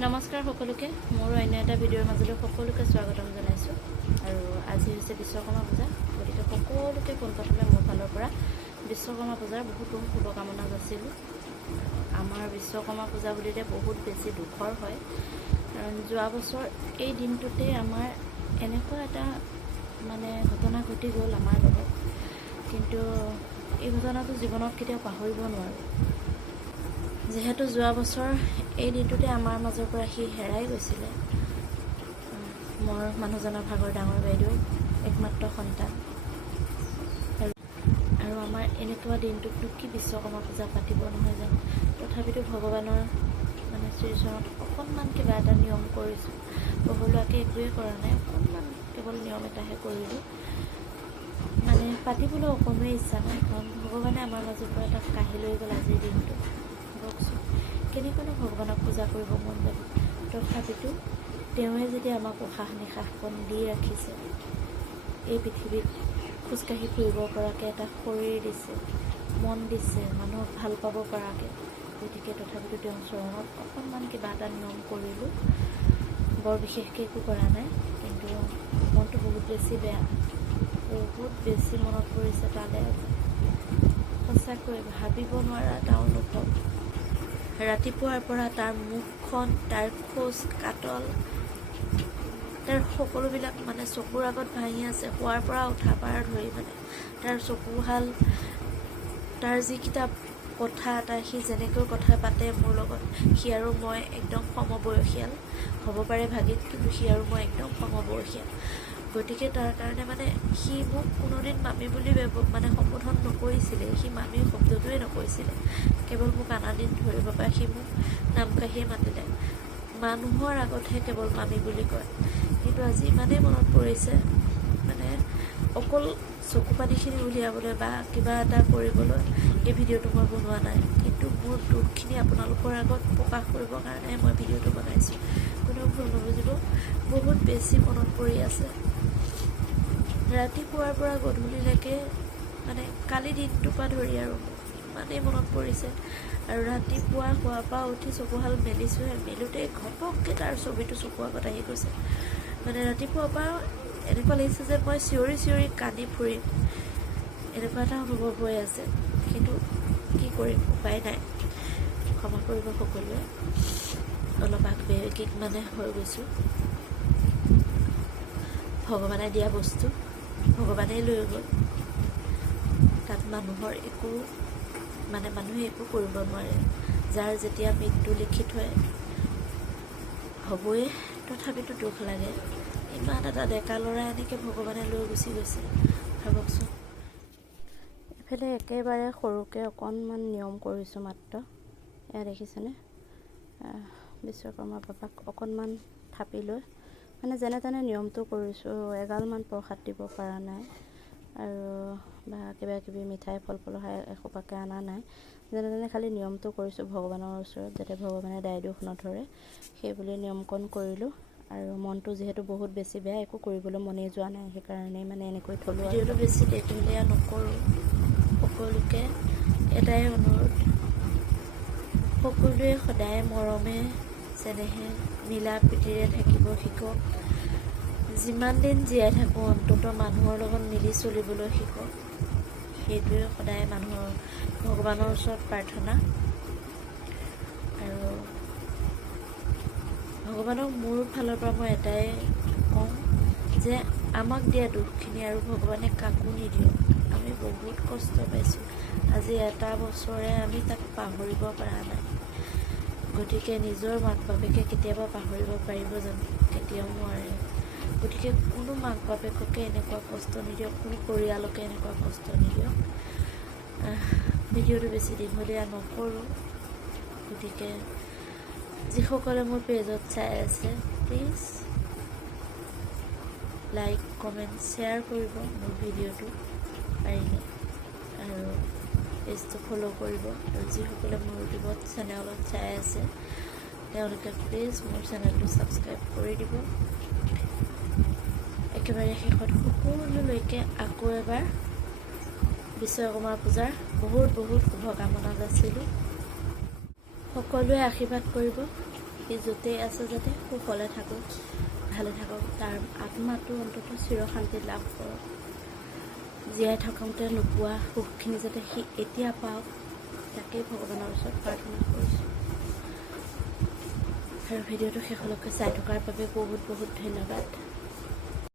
নমস্কাৰ সকলোকে মোৰ অন্য এটা ভিডিঅ'ৰ মাজলৈ সকলোকে স্বাগতম জনাইছোঁ আৰু আজি হৈছে বিশ্বকৰ্মা পূজা গতিকে সকলোকে পোনপ্ৰথমে মোৰ ফালৰ পৰা বিশ্বকৰ্মা পূজাৰ বহুত শুভকামনা যাচিলোঁ। আমাৰ বিশ্বকৰ্মা পূজা বুলিলে বহুত বেছি দুখৰ হয় কাৰণ যোৱা বছৰ এই দিনটোতে আমাৰ এনেকুৱা এটা ঘটনা ঘটি গ'ল আমাৰ লগত, কিন্তু এই ঘটনাটো জীৱনত কেতিয়াও পাহৰিব নোৱাৰোঁ। যিহেতু যোৱা বছৰ এই দিনটোতে আমাৰ মাজৰ পৰা সি হেৰাই গৈছিলে। মোৰ মানুহজনৰ ভাগৰ ডাঙৰ বাইদেউ একমাত্ৰ সন্তান আৰু আমাৰ এনেকুৱা দিনটোতনো কি বিশ্বকৰ্মা পূজা পাতিব নহয় জানো। তথাপিতো ভগৱানৰ শ্ৰীচৰণত অকণমান কিবা এটা নিয়ম কৰিছোঁ, বহুলোৱাকৈ একোৱেই কৰা নাই, অকণমান কেৱল নিয়ম এটাহে কৰিলোঁ। পাতিবলৈ অকণোৱেই ইচ্ছা নাই কাৰণ ভগৱানে আমাৰ মাজৰ পৰা এটা কাঢ়ি লৈ গ'ল আজিৰ দিনটো। ভাবকচোন কেনেকৈনো ভগৱানক পূজা কৰিব মন যাব। তথাপিতো তেওঁৱে যদি আমাক উশাহ নিশাহকণ দি ৰাখিছে, এই পৃথিৱীত খোজকাঢ়ি ফুৰিব পৰাকৈ এটা শৰীৰ দিছে, মন দিছে, মানুহক ভাল পাব পৰাকৈ, গতিকে তথাপিতো তেওঁৰ চৰণত অকণমান কিবা এটা নিয়ম কৰিলোঁ। বৰ বিশেষকৈ একো কৰা নাই, কিন্তু মনটো বহুত বেছি বেয়া, বহুত বেছি মনত পৰিছে তালৈ আজি। সঁচাকৈ ভাবিব নোৱাৰা এটা অনুভৱ। ৰাতিপুৱাৰ পৰা তাৰ মুখখন, তাৰ খোজ কাটল, তাৰ সকলোবিলাক চকুৰ আগত ভাহি আছে। শোৱাৰ পৰা উঠা পাৰ ধৰি তাৰ চকুহাল, তাৰ যিকেইটা কথা, সি যেনেকৈ কথা পাতে মোৰ লগত, সি আৰু মই একদম সমবয়সীয়াল, হ'ব পাৰে ভাগিন, কিন্তু সি আৰু মই একদম সমবয়সীয়াল। গতিকে তাৰ কাৰণে সি মোক কোনোদিন মামী বুলি সম্বোধন নকৰিছিলে, সি মামী শব্দটোৱে নকৰিছিলে। কেৱল মোক আনা দিন ধৰিব পাৰে সি মোক নাম কাঢ়িয়ে মাতিলে, মানুহৰ আগতহে কেৱল মামী বুলি কয়। কিন্তু আজি ইমানেই মনত পৰিছে, অকল চকু পানীখিনি উলিয়াবলৈ বা কিবা এটা কৰিবলৈ এই ভিডিঅ'টো মই বনোৱা নাই, কিন্তু মোৰ দুখখিনি আপোনালোকৰ আগত প্ৰকাশ কৰিবৰ কাৰণে মই ভিডিঅ'টো বনাইছোঁ। কোনেও ভুল নুবুজিব, বহুত বেছি মনত পৰি আছে। ৰাতিপুৱাৰ পৰা গধূলিলৈকে কালি দিনটোৰ পৰা ধৰি আৰু ইমানেই মনত পৰিছে। আৰু ৰাতিপুৱা শোৱাৰ পৰা উঠি চকুহাল মেলিছোঁহে, মেলোঁতেই ঘপককৈ তাৰ ছবিটো চকুৰ আগত আহি গৈছে। ৰাতিপুৱাৰ পৰা এনেকুৱা লাগিছে যে মই চিঞৰি চিঞৰি কান্দি ফুৰিম, এনেকুৱা এটা অনুভৱ হৈ আছে। কিন্তু কি কৰিম, উপায় নাই, ক্ষমা কৰিব সকলোৱে। অলপ আৱেগিক হৈ গৈছোঁ। ভগৱানে দিয়া বস্তু ভগৱানেই লৈ গ'ল, তাত মানুহৰ একো মানুহে একো কৰিব নোৱাৰে। যাৰ যেতিয়া মৃত্যু লিখিত হয় হ'বই, তথাপিতো দুখ লাগে। ইমান এটা ডেকা ল'ৰা এনেকৈ ভগৱানে লৈ গুচি গৈছে, ভাবকচোন। এইফালে একেবাৰে সৰুকৈ অকণমান নিয়ম কৰিছোঁ মাত্ৰ, এয়া দেখিছেনে, বিশ্বকৰ্মা বাবাক অকণমান থাপি লৈ যেনে তেনে নিয়মটো কৰিছোঁ। এগালমান প্ৰসাদ দিব পৰা নাই আৰু বা কিবা কিবি মিঠাই ফল ফলহাই এসোপাকৈ অনা নাই, যেনে তেনে খালি নিয়মটো কৰিছোঁ ভগৱানৰ ওচৰত, যাতে ভগৱানে দায় দোষ নধৰে, সেইবুলি নিয়মকণ কৰিলোঁ। আৰু মনটো যিহেতু বহুত বেছি বেয়া, একো কৰিবলৈ মনেই যোৱা নাই, সেইকাৰণেই এনেকৈ থ'লোঁ। ভিডিঅ'টো বেছি দীঘলীয়া নকৰোঁ। সকলোকে এটাই অনুৰোধ, সকলোৱে সদায় মৰমে চেনেহে মিলা প্ৰীতিৰে থাকিব শিকক। যিমান দিন জীয়াই থাকোঁ অন্ততঃ মানুহৰ লগত মিলি চলিবলৈ শিকক। সেইটোৱে সদায় ভগৱানৰ ওচৰত প্ৰাৰ্থনা। আৰু ভগৱানক মোৰ ফালৰ পৰা মই এটাই কওঁ যে আমাক দিয়া দুখখিনি আৰু ভগৱানে কাকো নিদিয়ক। আমি বহুত কষ্ট পাইছোঁ, আজি এটা বছৰে আমি তাক পাহৰিব পৰা নাই। গতিকে নিজৰ মাক বাপেকে কেতিয়াবা পাহৰিব পাৰিব জানো? কেতিয়াও নোৱাৰে। গতিকে কোনো মাক বাপেককে এনেকুৱা কষ্ট নিদিয়ক, কোনো পৰিয়ালকে এনেকুৱা কষ্ট নিদিয়ক। ভিডিঅ'টো বেছি দীঘলীয়া নকৰোঁ। গতিকে যিসকলে মোৰ পেজত চাই আছে, প্লিজ লাইক কমেণ্ট শ্বেয়াৰ কৰিব মোৰ ভিডিঅ'টো পাৰিলে, আৰু পেজটো ফ'ল' কৰিব। আৰু যিসকলে মোৰ ইউটিউবত চেনেলত চাই আছে তেওঁলোকে প্লিজ মোৰ চেনেলটো ছাবস্ক্ৰাইব কৰি দিব। একেবাৰে শেষত সকলোলৈকে আকৌ এবাৰ বিশ্বকৰ্মা পূজাৰ বহুত বহুত শুভকামনা যাচিলোঁ। সকলোৱে আশীৰ্বাদ কৰিব। সি য'তেই আছে যাতে সুখলে থাকক, ভালে থাকক, তাৰ আত্মাটো অন্তত চিৰশান্তি লাভ কৰক। জীয়াই থাকোঁতে নোপোৱা সুখখিনি যাতে সি এতিয়া পাওক, তাকেই ভগৱানৰ ওচৰত প্ৰাৰ্থনা কৰিছোঁ। আৰু ভিডিঅ'টো শেষলৈকে চাই থকাৰ বাবে বহুত বহুত ধন্যবাদ।